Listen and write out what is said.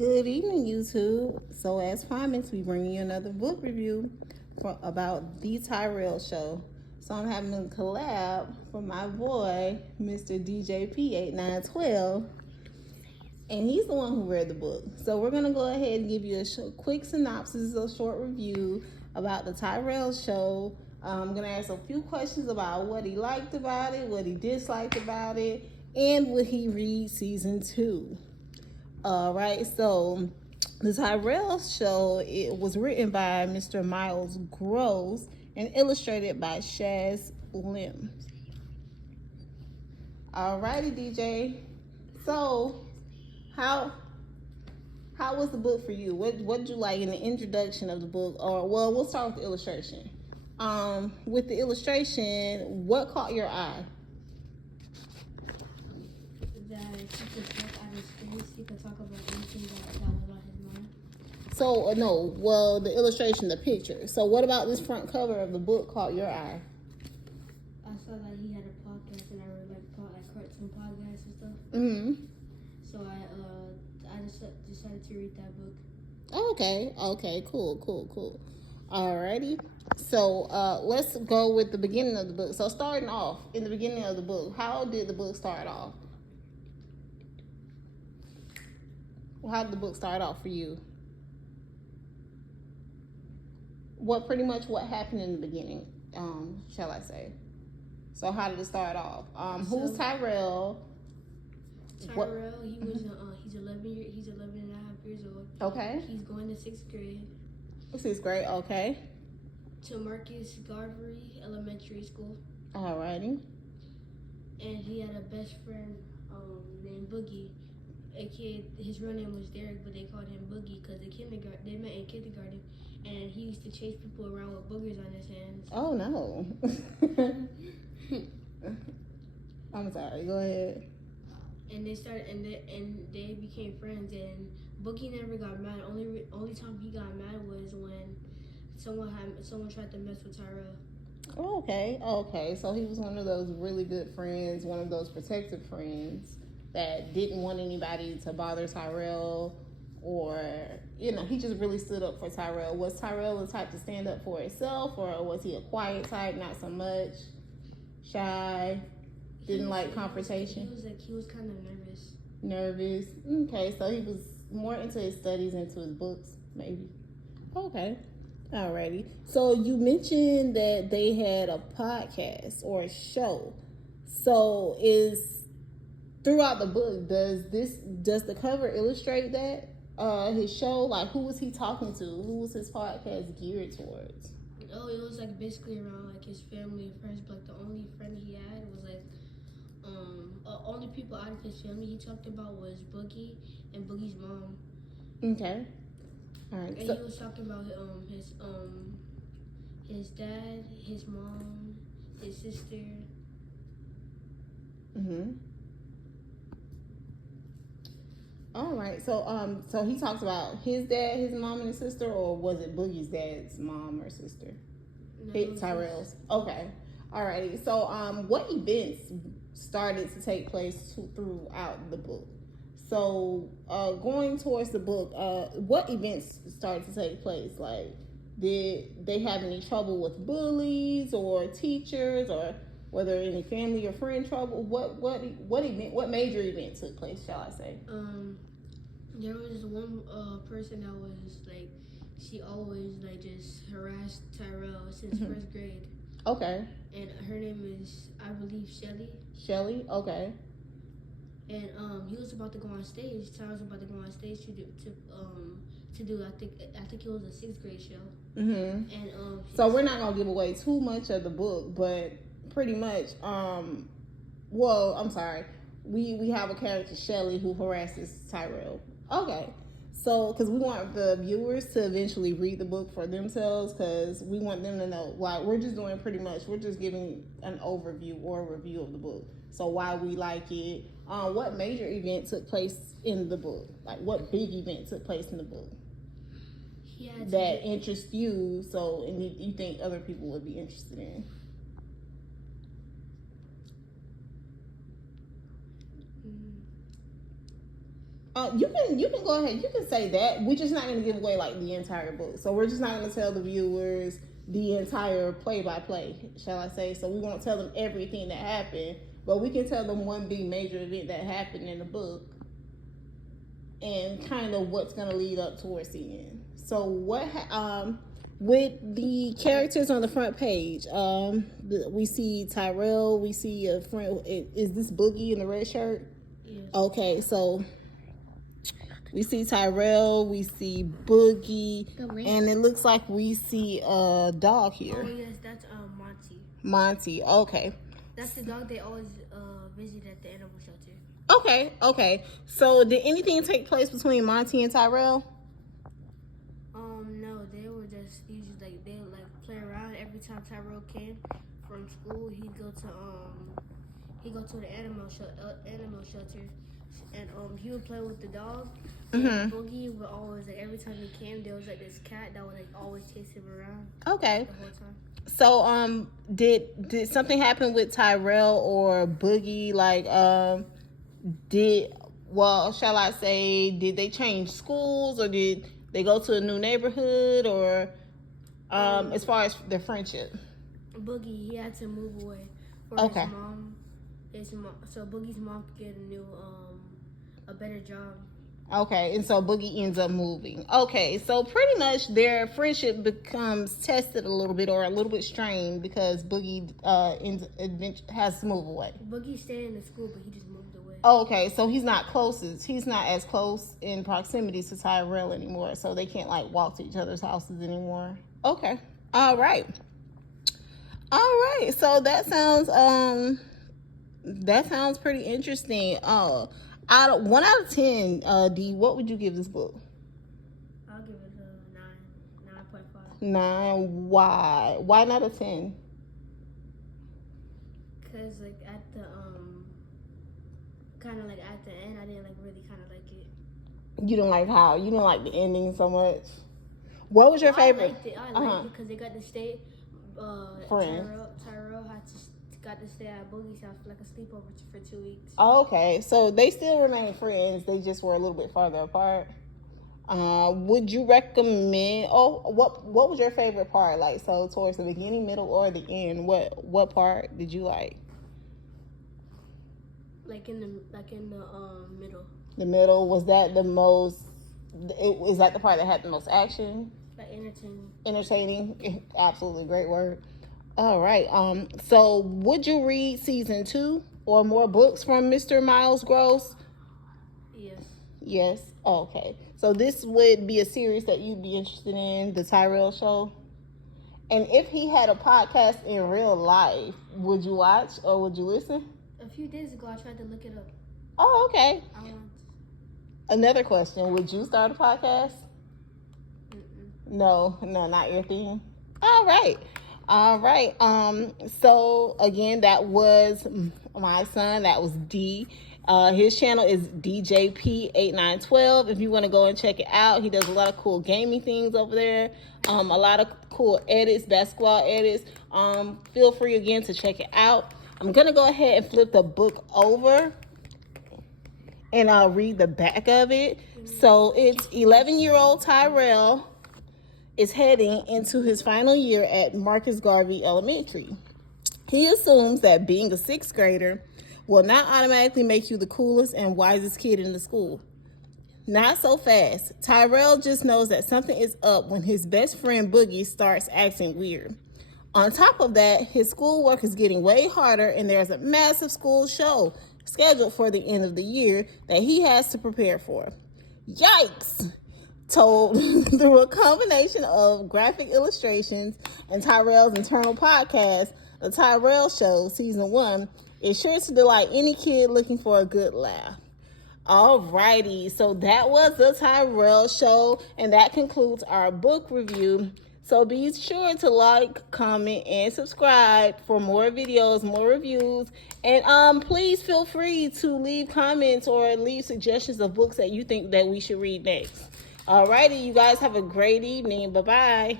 Good evening, YouTube. So, as promised, we bring you another book review about the Tyrell Show. So, I'm having a collab for my boy, Mr. DJP8912, and he's the one who read the book. So, we're gonna go ahead and give you a quick synopsis, a short review about the Tyrell Show. I'm gonna ask a few questions about what he liked about it, what he disliked about it, and would he read season 2. All right, so the Tyrell Show, it was written by Mr. Miles Grose and illustrated by Shaz Lim. All righty, DJ. So, how was the book for you? What did you like in the introduction of the book? Or well, we'll start with the illustration. With the illustration, what caught your eye? That he could talk out his face. He could talk about anything that was on his mind. So, no, well, the illustration, the picture. So, what about this front cover of the book caught your eye? I saw that he had a podcast, and I really like cartoon podcasts and stuff. Mm-hmm. So I just decided to read that book. Okay, cool. Alrighty. So, let's go with the beginning of the book. So, starting off, in the beginning of the book, how did the book start off? How did the book start off for you? What happened in the beginning, shall I say? So how did it start off? Who's Tyrell? Tyrell, he was he's 11 and a half years old. Okay. He's going to 6th grade. 6th grade, okay. To Marcus Garvey Elementary School. Alrighty. And he had a best friend named Boogie. A kid, his real name was Derek, but they called him Boogie because they met in kindergarten, and he used to chase people around with boogers on his hands. Oh no. I'm sorry. Go ahead. And they became friends, and Boogie never got mad. Only time he got mad was when someone tried to mess with Tyrell. Oh, okay. So he was one of those really good friends, one of those protective friends that didn't want anybody to bother Tyrell, or, he just really stood up for Tyrell. Was Tyrell the type to stand up for himself, or was he a quiet type, not so much, shy, didn't like confrontation? He was kind of nervous. Nervous. Okay, so he was more into his studies, into his books, maybe. Okay. Alrighty. So you mentioned that they had a podcast or a show. So throughout the book, does the cover illustrate that? His show, like, who was he talking to? Who was his podcast geared towards? Oh, it was like basically around like his family and friends, but like the only friend he had was like only people out of his family he talked about was Boogie and Boogie's mom. Okay. All right. And he was talking about his dad, his mom, his sister. Mm-hmm. All right. So he talks about his dad, his mom, and his sister, or was it Boogie's dad's mom or sister? No, Tyrell's. Okay. All righty. So what events started to take place throughout the book? So going towards the book, what events started to take place? Like, did they have any trouble with bullies or teachers, or were there any family or friend trouble? What major event took place, shall I say? There was one person that was like, she always like just harassed Tyrell since 1st grade. Okay. And her name is, I believe, Shelly. Shelly. Okay. And he was about to go on stage. Tyrell was about to go on stage to do I think it was a 6th grade show. Mm-hmm. And so we're not gonna give away too much of the book, but pretty much well, I'm sorry, we have a character, Shelly, who harasses Tyrell. Okay. So, because we want the viewers to eventually read the book for themselves, because we want them to know, like, we're just giving an overview or a review of the book. So why we like it, what major event took place in the book? Like, what big event took place in the book that interests you, and you think other people would be interested in? You can go ahead. You can say that. We're just not going to give away like the entire book. So we're just not going to tell the viewers the entire play by play, shall I say? So we won't tell them everything that happened, but we can tell them one big major event that happened in the book, and kind of what's going to lead up towards the end. So with the characters on the front page, we see Tyrell. We see a friend. Is this Boogie in the red shirt? Yeah. Okay, so we see Tyrell, we see Boogie, and it looks like we see a dog here. Oh yes, that's Monty. Monty, okay. That's the dog they always visit at the animal shelter. Okay. So did anything take place between Monty and Tyrell? No, they were just usually like they would like play around. Every time Tyrell came from school, he'd go to the animal shelter, and he would play with the dog. And Boogie would always like every time he came, there was like this cat that would like always chase him around. Okay. The whole time. So did something happen with Tyrell or Boogie? Like shall I say, did they change schools, or did they go to a new neighborhood, or as far as their friendship? Boogie, he had to move away for his mom. So Boogie's mom could get a better job. Okay, and so Boogie ends up moving. Okay, so pretty much their friendship becomes tested a little bit, or a little bit strained, because Boogie has to move away. Boogie stayed in the school, but he just moved away. Okay, so he's not as close in proximity to Tyrell anymore, so they can't like walk to each other's houses anymore. Okay, all right. So that sounds pretty interesting. Out of 1 out of 10, D, what would you give this book? I'll give it a 9.5. 9. Why? Why not a 10? Cause like at the kind of like at the end, I didn't like really kind of like it. You don't like the ending so much. What was your favorite? I liked it because they got to stay. Tyrell got to stay at Boogie's house for like a sleepover for 2 weeks. Okay, so they still remain friends. They just were a little bit farther apart. Would you recommend? What was your favorite part? Like, so towards the beginning, middle, or the end? What part did you like? Like in the middle. The middle, was that the most? Is that the part that had the most action? Like entertaining. Entertaining, absolutely, great word. All right. So would you read season 2 or more books from Mr. Miles Grose? Yes. Okay. So this would be a series that you'd be interested in, the Tyrell Show. And if he had a podcast in real life, would you watch or would you listen? A few days ago, I tried to look it up. Oh, okay. I want. Another question: would you start a podcast? Mm-mm. No, not your thing. All right. So again, that was my son. That was D. His channel is DJP8912. If you want to go and check it out, he does a lot of cool gaming things over there. A lot of cool edits, basketball edits. Feel free again to check it out. I'm gonna go ahead and flip the book over, and I'll read the back of it. So it's 11-year-old Tyrell is heading into his final year at Marcus Garvey Elementary. He assumes that being a 6th grader will not automatically make you the coolest and wisest kid in the school. Not so fast. Tyrell just knows that something is up when his best friend Boogie starts acting weird. On top of that, his schoolwork is getting way harder, and there's a massive school show scheduled for the end of the year that he has to prepare for. Yikes! Told through a combination of graphic illustrations and Tyrell's internal podcast, The Tyrell Show Season 1 is sure to delight any kid looking for a good laugh. Alrighty, so that was The Tyrell Show, and that concludes our book review. So be sure to like, comment, and subscribe for more videos, more reviews. And please feel free to leave comments or leave suggestions of books that you think that we should read next. Alrighty, you guys have a great evening. Bye-bye.